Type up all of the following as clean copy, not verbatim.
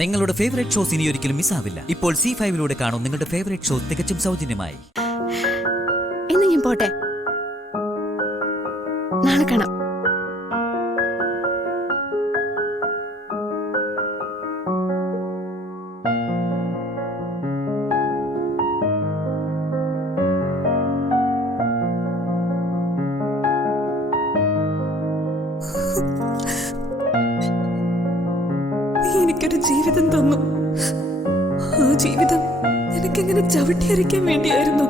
നിങ്ങളുടെ favourite shows ഇനി ഒരിക്കലും മിസ്സാവില്ല. ഇപ്പോൾ C5 കാണും നിങ്ങളുടെ ഫേവറേറ്റ് ഷോ തികച്ചും സൗജന്യമായി. ഇന്ന് ഞാൻ പോട്ടെ, നാളെ കാണാം. എനിക്കൊരു ജീവിതം തന്നു. ആ ജീവിതം എനിക്കെങ്ങനെ ചവിട്ടിയരയ്ക്കാൻ വേണ്ടിയായിരുന്നു.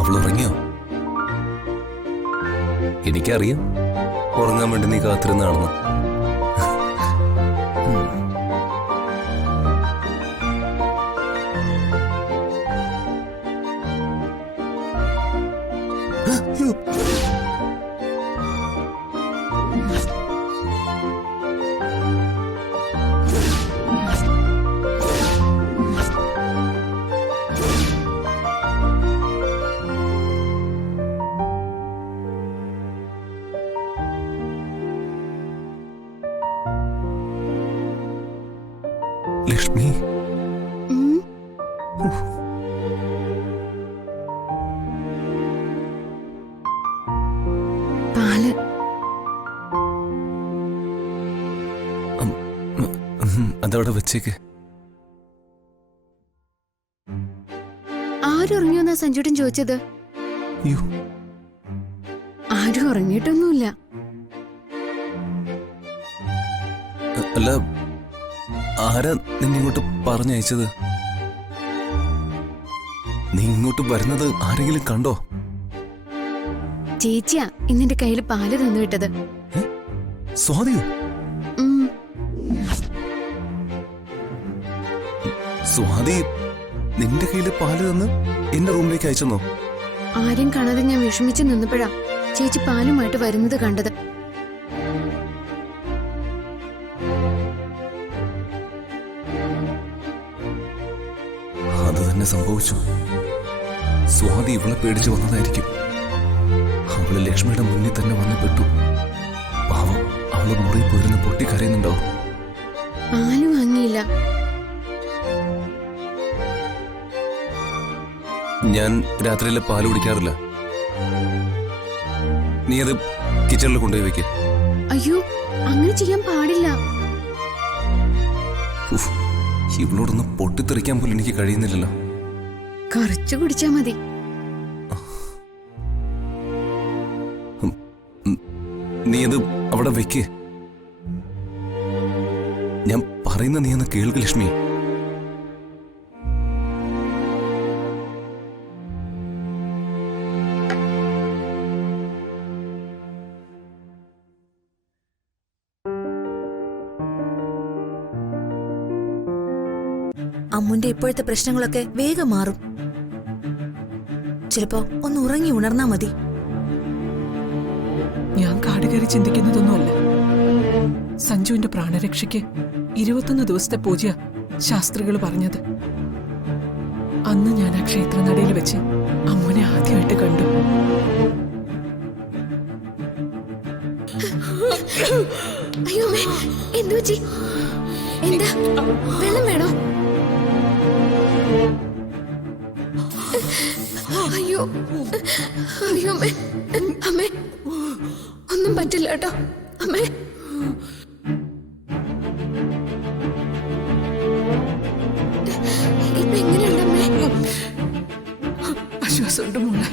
അവളുറങ്ങിയോ? എനിക്കറിയാം ഉറങ്ങാൻ വേണ്ടി നീ കാത്തിരുന്നാണെന്ന്. ലക്ഷ്മി, പാല് അതവിടെ വെച്ചേക്ക്. ആരും ഉറങ്ങിയോന്നാ സഞ്ജുട്ടൻ ചോദിച്ചത്? അയ്യോ, ആരും ഉറങ്ങിയിട്ടൊന്നുമില്ല. അല്ല, ആരാ നിന്നെ ഇങ്ങോട്ട് പറഞ്ഞയച്ചത്? നീ ഇങ്ങോട്ട് വരുന്നത് ആരെങ്കിലും കണ്ടോ? ചേച്ചിയാ ഇന്നെന്റെ കയ്യിൽ പാല് തന്നു വിട്ടത്. സ്വാതിയോ? സ്വാതി നിന്റെ കയ്യില് പാല് തന്ന് എന്റെ റൂമിലേക്ക് അയച്ചെന്നോ? ആരും കാണാതെ ഞാൻ വിഷമിച്ച് നിന്നപ്പോഴാ ചേച്ചി പാലുമായിട്ട് വരുന്നത് കണ്ടത്. അത് തന്നെ സംഭവിച്ചു. സ്വാതി ഇവളെ പേടിച്ച് വന്നതായിരിക്കും. അവള് ലക്ഷ്മിയുടെ മുന്നിൽ തന്നെ വന്നു പെട്ടു. പാവം, അവള് മുറി പോയിരുന്ന് പൊട്ടിക്കരയുന്നുണ്ടാവും. പാല് വാങ്ങിയില്ല. ഞാൻ രാത്രിയിലെ പാല് കുടിക്കാറില്ല. നീ അത് കിച്ചണിൽ കൊണ്ടുപോയി വെക്ക്. അയ്യോ, അങ്ങനെ ചെയ്യാൻ പാടില്ല. ഇവളോടൊന്ന് പൊട്ടിത്തെറിക്കാൻ പോലും എനിക്ക് കഴിയുന്നില്ലല്ലോ. കുറച്ചു കുടിച്ചാ മതി. നീ അത് അവിടെ വെക്ക്. ഞാൻ പറയുന്ന നീ ഒന്ന് കേൾക്ക് ലക്ഷ്മി. അമ്മുന്റെ ഇപ്പോഴത്തെ പ്രശ്നങ്ങളൊക്കെ വേഗം മാറും. ചിലപ്പോ ഒന്ന് ഉറങ്ങി ഉണർന്നാ മതി. ഞാൻ കാടുകയറി ചിന്തിക്കുന്നതൊന്നുമല്ല. സഞ്ജുവിന്റെ പ്രാണരക്ഷയ്ക്ക് 21 ദിവസത്തെ പൂജ ശാസ്ത്രികൾ പറഞ്ഞത്. അന്ന് ഞാൻ ആ ക്ഷേത്രനടയിൽ വെച്ച് അമ്മുനെ ആദ്യമായിട്ട് കണ്ടു. അയ്യോ എന്തു പറ്റി? എന്താ വെള്ളം വേണോ? അയ്യോ അയ്യോ അമ്മേ, അമ്മേ ഒന്നും പറ്റില്ല കേട്ടോ അമ്മേ. ഇപ്പൊ എങ്ങനെയുണ്ട് അമ്മേ? ആശ്വാസമുണ്ട് മോളെ.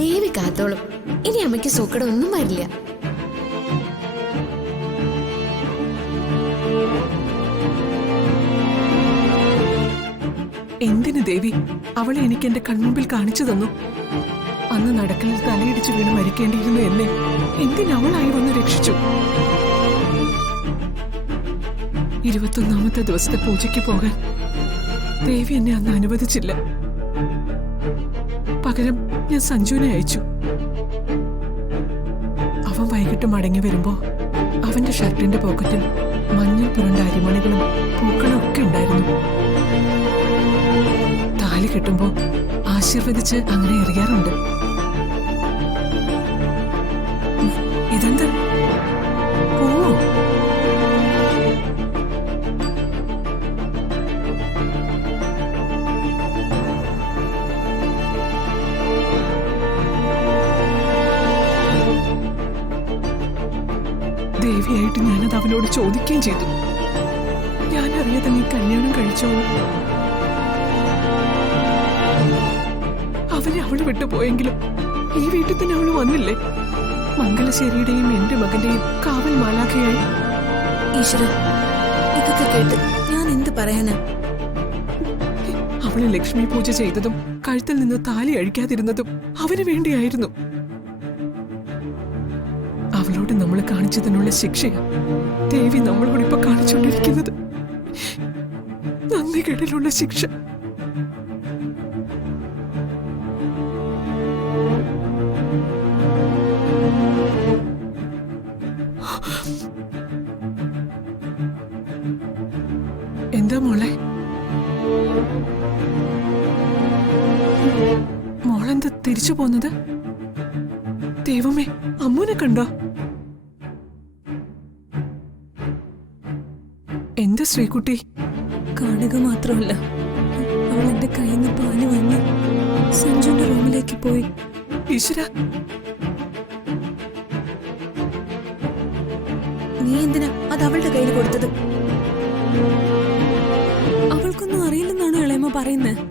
ദേവി കാത്തോളും. ഇനി അമ്മയ്ക്ക് സൂക്കട ഒന്നും വരില്ല. എന്തിന് ദേവി അവളെ എനിക്ക് എന്റെ കൺമുമ്പിൽ കാണിച്ചു തന്നു? അന്ന് നടക്കലിൽ തലയിടിച്ചു വീണ് മരിക്കേണ്ടിയിരുന്ന എന്നെ എന്തിനവളായി വന്ന് രക്ഷിച്ചു? 21ാമത്തെ ദിവസത്തെ പൂജയ്ക്ക് പോകാൻ ദേവി എന്നെ അന്ന് അനുവദിച്ചില്ല. പകരം ഞാൻ സഞ്ജുവിനെ അയച്ചു. അവൻ വൈകിട്ട് മടങ്ങി വരുമ്പോ അവന്റെ ഷർട്ടിന്റെ പോക്കറ്റിൽ മഞ്ഞൾ പുരണ്ട അരിമണികളും പൂക്കളും ഒക്കെ ഉണ്ടായിരുന്നു. താലി കെട്ടുമ്പോ ആശീർവദിച്ച് അങ്ങനെ എറിയാറുണ്ട്. ഇതെന്താ പോവോ? ദേവിയായിട്ട് ഞാനത് അവനോട് ചോദിക്കുകയും ചെയ്തു. ഞാനറിയാതെ നീ കല്യാണം കഴിച്ചോളൂ. അവനെ അവള് വിട്ടുപോയെങ്കിലും ഈ വീട്ടിൽ തന്നെ അവള് വന്നില്ലേ? മംഗലശ്ശേരിയുടെയും എന്റെ മകന്റെയും കാവൽ മാലാഖയായി. ഈശ്വര, ഇതൊക്കെ കേട്ട് ഞാൻ എന്ത് പറയാനാ? അവള് ലക്ഷ്മി പൂജ ചെയ്തതും കഴുത്തിൽ നിന്ന് താലി അഴിക്കാതിരുന്നതും അവന് വേണ്ടിയായിരുന്നു. അവളോട് നമ്മൾ കാണിച്ചതിനുള്ള ശിക്ഷയാ ദേവി നമ്മളോട് ഇപ്പൊ കാണിച്ചുകൊണ്ടിരിക്കുന്നത്. നന്ദി കേടലുള്ള ശിക്ഷ. എന്താ മോളെ? മോളെന്താ തിരിച്ചു പോന്നത്? ദൈവമേ, അമ്മൂനെ കണ്ടോ? എന്താ ശ്രീകുട്ടി? കാണുക മാത്രമല്ല, അവൾ എന്റെ കയ്യിൽ നിന്ന് പാല് വാങ്ങി സഞ്ജുവിന്റെ റൂമിലേക്ക് പോയി. ഈശ്വര, നീ എന്തിനാ അത് അവളുടെ കയ്യിൽ കൊടുത്തത്? അവൾക്കൊന്നും അറിയില്ലെന്നാണോ ഇളയമ്മ പറയുന്നത്?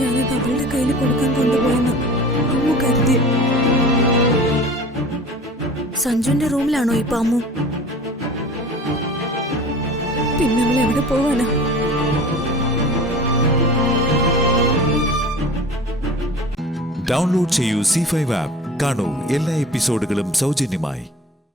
ഞാനത് അവളുടെ കയ്യിൽ കൊടുക്കാൻ കൊണ്ടുപോയെന്ന് അമ്മു കരുതിയ. സഞ്ജുവിന്റെ റൂമിലാണോ ഇപ്പൊ അമ്മു? പിന്നെ അവൾ എവിടെ പോവാനാ? ഡൗൺലോഡ് ചെയ്യൂ C5 ആപ്പ്. കാണൂ എല്ലാ എപ്പിസോഡുകളും സൗജന്യമായി.